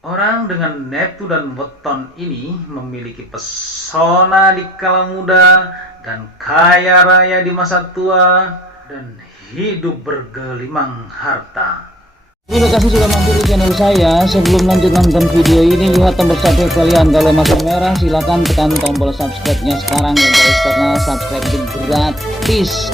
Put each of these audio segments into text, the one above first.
Orang dengan Neptu dan Weton ini memiliki pesona di kala muda dan kaya raya di masa tua dan hidup bergelimang harta. Terima kasih sudah mampir di channel saya. Sebelum lanjut nonton video ini, lihat tombol subscribe kalian. Kalau masih merah, silahkan tekan tombol subscribe-nya sekarang ya guys, karena subscribe itu gratis.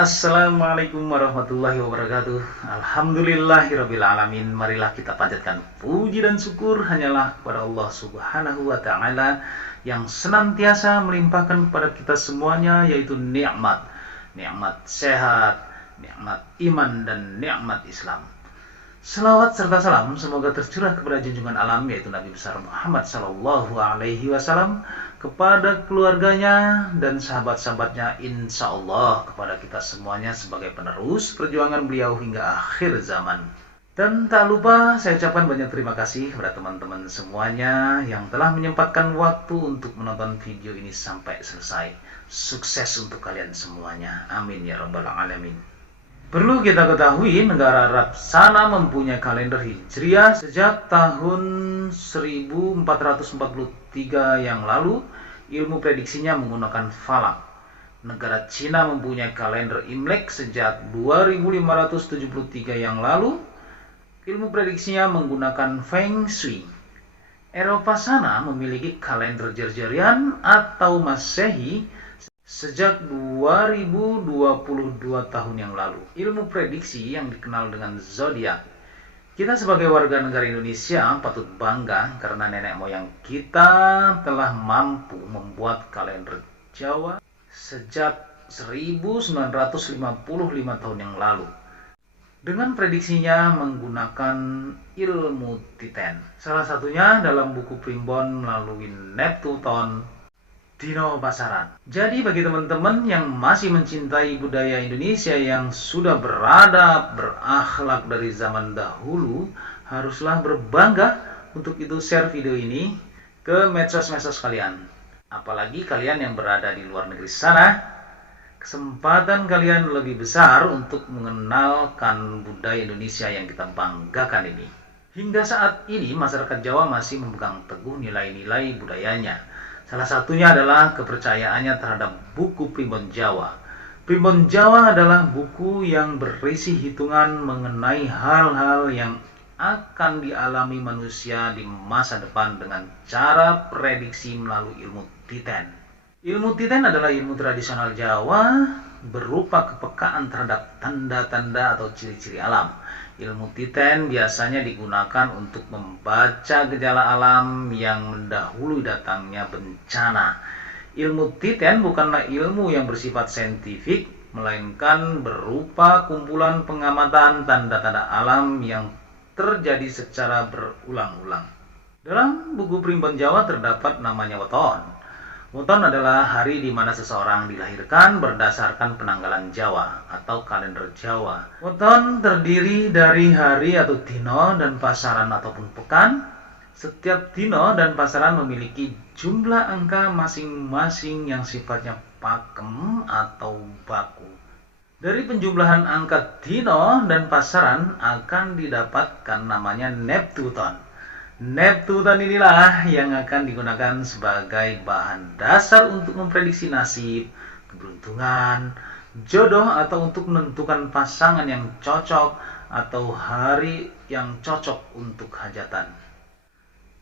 Assalamualaikum warahmatullahi wabarakatuh. Alhamdulillahirabbil alamin. Marilah kita panjatkan puji dan syukur hanyalah kepada Allah Subhanahu wa taala yang senantiasa melimpahkan kepada kita semuanya, yaitu nikmat sehat, nikmat iman dan nikmat Islam. Selawat serta salam semoga tercurah kepada junjungan alam, yaitu Nabi besar Muhammad sallallahu alaihi wasallam, kepada keluarganya dan sahabat-sahabatnya, insya Allah kepada kita semuanya sebagai penerus perjuangan beliau hingga akhir zaman. Dan tak lupa saya ucapkan banyak terima kasih kepada teman-teman semuanya yang telah menyempatkan waktu untuk menonton video ini sampai selesai. Sukses untuk kalian semuanya, amin ya rabbal alamin. Perlu kita ketahui, negara Arab sana mempunyai kalender Hijriah sejak tahun 1443 yang lalu. Ilmu prediksinya menggunakan falak. Negara Cina mempunyai kalender Imlek sejak 2573 yang lalu. Ilmu prediksinya menggunakan Feng Shui. Eropa sana memiliki kalender Gregorian atau Masehi sejak 2022 tahun yang lalu. Ilmu prediksi yang dikenal dengan zodiak. Kita sebagai warga negara Indonesia patut bangga karena nenek moyang kita telah mampu membuat kalender Jawa sejak 1955 tahun yang lalu. Dengan prediksinya menggunakan ilmu Titen. Salah satunya dalam buku Primbon melalui Neptuton Dino Pasaran. Jadi bagi teman-teman yang masih mencintai budaya Indonesia yang sudah beradab, berakhlak dari zaman dahulu, haruslah berbangga. Untuk itu share video ini ke medsos-medsos kalian. Apalagi kalian yang berada di luar negeri sana, kesempatan kalian lebih besar untuk mengenalkan budaya Indonesia yang kita banggakan ini. Hingga saat ini masyarakat Jawa masih memegang teguh nilai-nilai budayanya. Salah satunya adalah kepercayaannya terhadap buku Primbon Jawa. Primbon Jawa adalah buku yang berisi hitungan mengenai hal-hal yang akan dialami manusia di masa depan dengan cara prediksi melalui ilmu Titen. Ilmu Titen adalah ilmu tradisional Jawa berupa kepekaan terhadap tanda-tanda atau ciri-ciri alam. Ilmu Titen biasanya digunakan untuk membaca gejala alam yang mendahului datangnya bencana. Ilmu Titen bukanlah ilmu yang bersifat saintifik, melainkan berupa kumpulan pengamatan tanda-tanda alam yang terjadi secara berulang-ulang. Dalam buku Primbon Jawa terdapat namanya Weton. Weton adalah hari di mana seseorang dilahirkan berdasarkan penanggalan Jawa atau kalender Jawa. Weton terdiri dari hari atau dino dan pasaran ataupun pekan. Setiap dino dan pasaran memiliki jumlah angka masing-masing yang sifatnya pakem atau baku. Dari penjumlahan angka dino dan pasaran akan didapatkan namanya Neptuton. Neptuton inilah yang akan digunakan sebagai bahan dasar untuk memprediksi nasib, keberuntungan, jodoh, atau untuk menentukan pasangan yang cocok atau hari yang cocok untuk hajatan.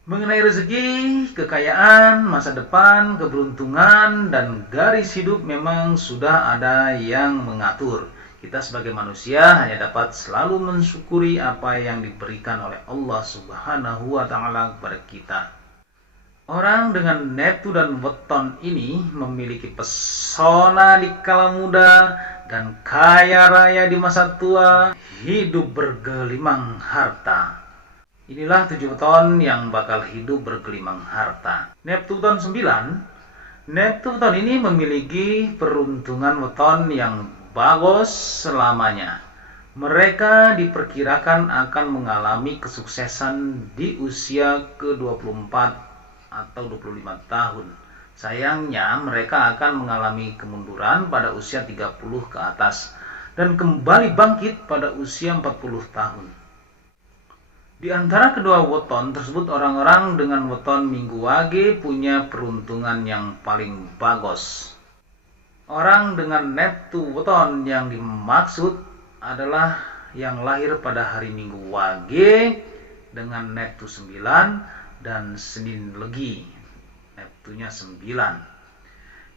Mengenai rezeki, kekayaan, masa depan, keberuntungan, dan garis hidup memang sudah ada yang mengatur. Kita sebagai manusia hanya dapat selalu mensyukuri apa yang diberikan oleh Allah Subhanahu wa taala kepada kita. Orang dengan Neptu dan Weton ini memiliki pesona di kala muda dan kaya raya di masa tua, hidup bergelimang harta. Inilah 7 weton yang bakal hidup bergelimang harta. Neptuton 9. Neptuton ini memiliki peruntungan weton yang bagus selamanya. Mereka diperkirakan akan mengalami kesuksesan di usia ke-24 atau 25 tahun. Sayangnya mereka akan mengalami kemunduran pada usia 30 ke atas dan kembali bangkit pada usia 40 tahun. Di antara kedua weton tersebut, orang-orang dengan weton Minggu Wage punya peruntungan yang paling bagus. Orang dengan neptu weton yang dimaksud adalah yang lahir pada hari Minggu Wage dengan neptu 9 dan Senin Legi, neptunya 9.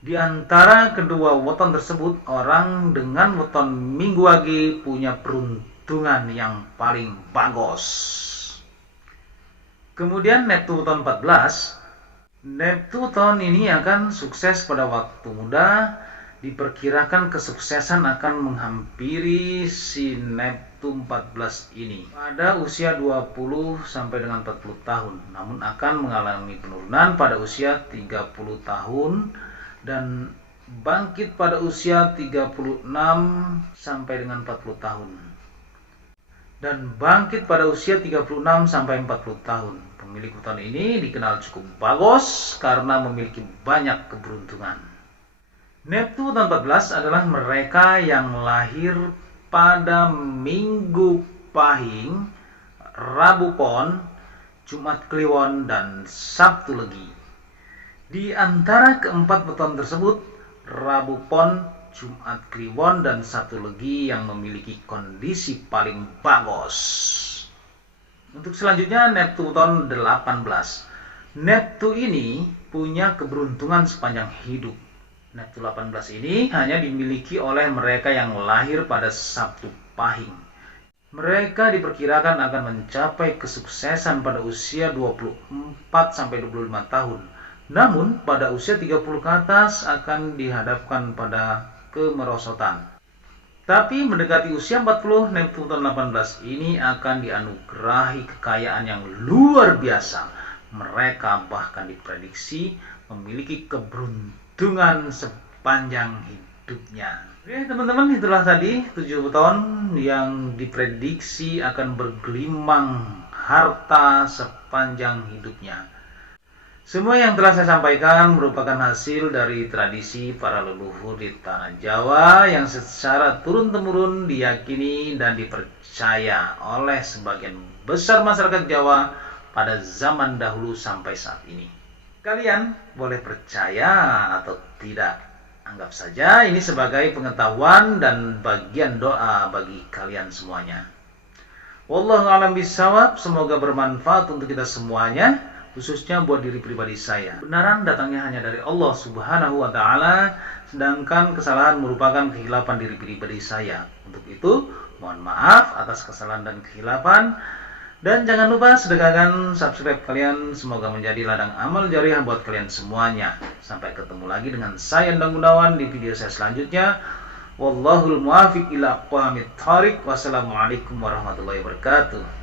Di antara kedua weton tersebut, orang dengan weton Minggu Wage punya peruntungan yang paling bagus. Kemudian neptu weton 14. Neptu weton ini akan sukses pada waktu muda. Diperkirakan kesuksesan akan menghampiri si neptu 14 ini pada usia 20 sampai dengan 40 tahun, namun akan mengalami penurunan pada usia 30 tahun dan bangkit pada usia 36 sampai dengan 40 tahun. Dan bangkit pada usia 36 sampai 40 tahun. Pemilik weton ini dikenal cukup bagus karena memiliki banyak keberuntungan. Neptu weton 14 adalah mereka yang lahir pada Minggu Pahing, Rabu Pon, Jumat Kliwon, dan Sabtu Legi. Di antara keempat weton tersebut, Rabu Pon, Jumat Kliwon, dan Sabtu Legi yang memiliki kondisi paling bagus. Untuk selanjutnya, neptu weton 18. Neptu ini punya keberuntungan sepanjang hidup. Neptu 18 ini hanya dimiliki oleh mereka yang lahir pada Sabtu Pahing. Mereka diperkirakan akan mencapai kesuksesan pada usia 24 sampai 25 tahun. Namun pada usia 30 ke atas akan dihadapkan pada kemerosotan. Tapi mendekati usia 40, neptu weton 18 ini akan dianugerahi kekayaan yang luar biasa. Mereka bahkan diprediksi memiliki keberuntungan sepanjang hidupnya. Oke teman-teman, itulah tadi 7 weton yang diprediksi akan bergelimang harta sepanjang hidupnya. Semua yang telah saya sampaikan merupakan hasil dari tradisi para leluhur di tanah Jawa yang secara turun-temurun diyakini dan dipercaya oleh sebagian besar masyarakat Jawa pada zaman dahulu sampai saat ini. Kalian boleh percaya atau tidak, anggap saja ini sebagai pengetahuan dan bagian doa bagi kalian semuanya. Wallahu a'lam bishawab, semoga bermanfaat untuk kita semuanya, khususnya buat diri pribadi saya. Kebenaran datangnya hanya dari Allah Subhanahu wa Ta'ala, sedangkan kesalahan merupakan kehilapan diri pribadi saya. Untuk itu, mohon maaf atas kesalahan dan kehilapan. Dan jangan lupa sedekahkan subscribe kalian, semoga menjadi ladang amal jariah buat kalian semuanya. Sampai ketemu lagi dengan saya Endang Gunawan di video saya selanjutnya. Wallahul muwaffiq ila aqwamit thoriq. Wassalamualaikum warahmatullahi wabarakatuh.